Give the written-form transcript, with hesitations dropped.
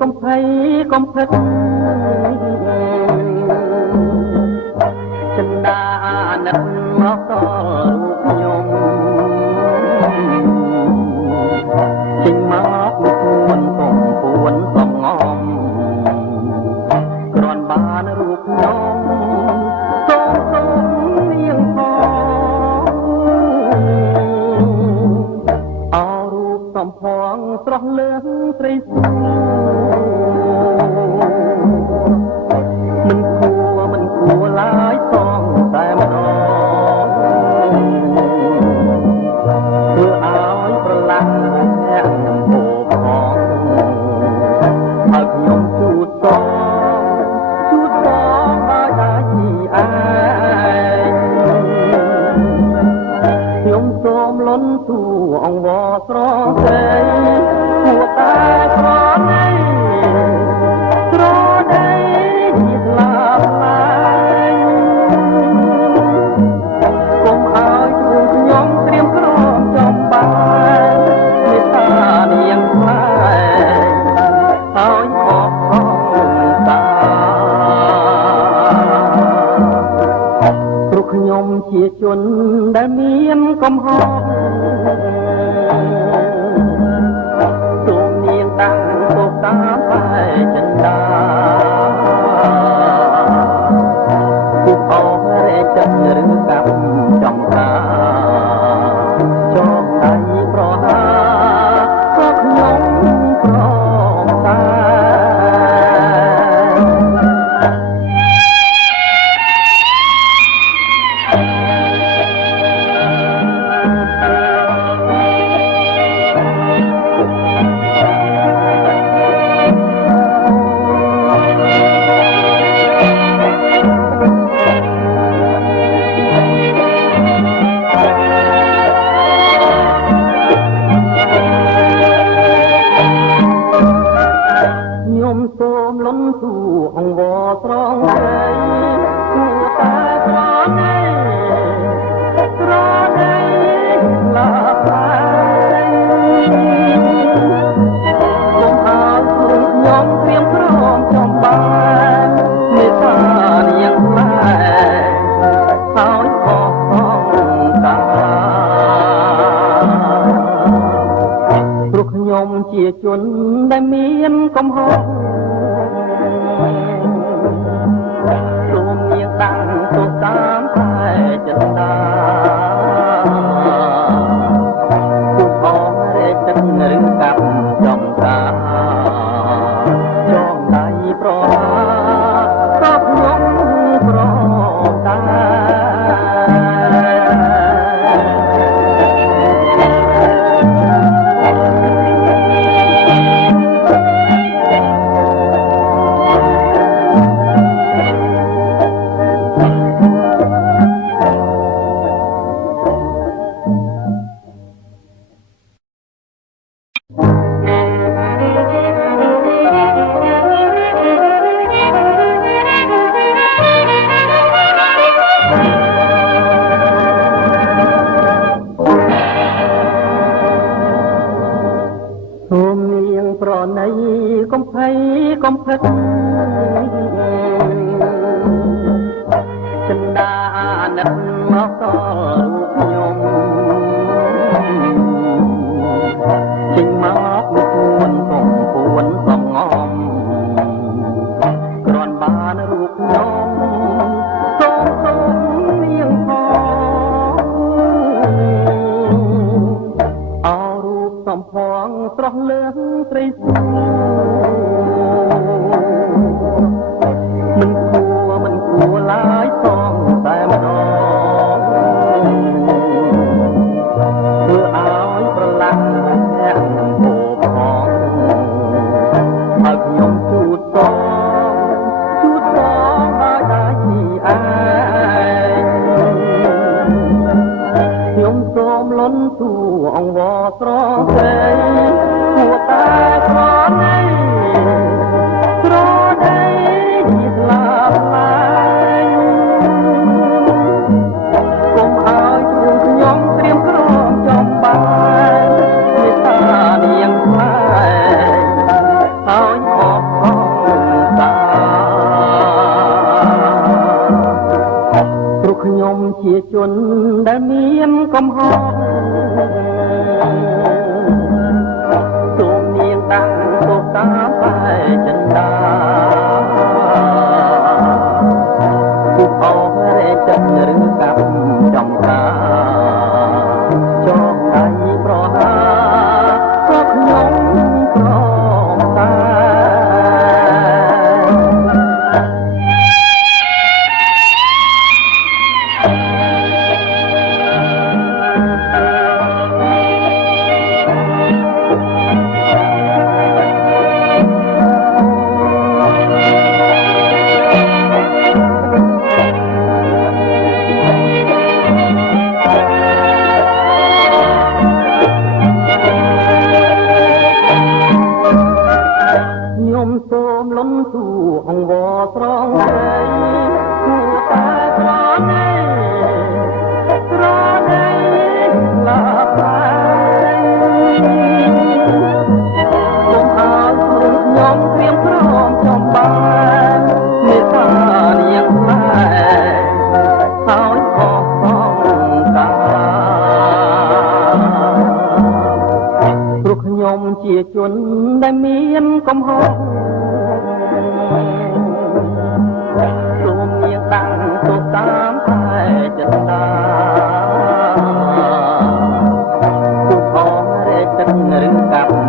កុំភ័យកុំភ្លេចចិន្តាណិតមកដល់រូបខ្ញុំចេញមកពួនកំពួនសំងំគ្រាន់បានរូបខ្ញុំសូមនាងផងអោរូបសំផងស្រស់លើងត្រីសួមិនគួរឡើយសងតែម្ដងធ្វើឲ្យប្រឡាក់អ្នកពោផងឲ្យខ្ញុំជូតសងឲ្យដាច់អាយខ្ញុំសូមលន់ទូអង្វរស្រងស្រីគួរតែក្រណីជាស្លាប់ឡាយកុំឲ្យខ្លួនខ្ញុំត្រៀមក្រំចំបាយមេត្តានាងថ្លៃឲ្យអបអរតាព្រោះខ្ញុំជាជនដែលមានកំហុសទូនាងតាំងពោលតាមបែចិន្តាគូអោរេចិត្តឬកាប់ចំកាចងដៃប្រហាក៏ខ្ញុំប្រតាខ្ញុំសូមលន់ទូអង្វរស្រងស្រីគួរតែក្រណីឡាបាយកុំឲ្យខ្លួនខ្ញុំត្រៀមក្រំចំបាយមេត្តានាងថ្លៃឲ្យអបអរតាព្រោះខ្ញុំជាជនដែលមានកំហុសសូមនាងតាំងទោសតាមតែចិន្តាគូអងរេទឹកឬកាប់ចំកាចងដៃប្រហាក៏ខ្ញុំប្រតាសូមនាងប្រណីកុំភ័យកុំភ្លេចចិន្តាណិតមកដល់រូបខ្ញុំចេញមកពួនកំពួនសំងំគ្រាន់បានរូបខ្ញុំសូមនាងផងអោរូបសំផងស្រស់លើងត្រីសួមិនគួរឡើយសងតែម្ដងធ្វើឲ្យប្រឡាក់អ្នកពោផងឲ្យខ្ញុំជូតសងឲ្យដាច់អាយខ្ញុំសូមលន់ទូអង្វរស្រងស្រីគួរតែក្រណីជាស្លាប់ឡាយកុំឲ្យខ្លួនខ្ញុំត្រៀមក្រំចំបាយមេត្តានាងថ្លៃ ខ្ញុំជាជនដែលមានកំហុសសូមនាងតាំងទៅតាមតែចិត្តតាគូផងរែកទឹកឬកាប់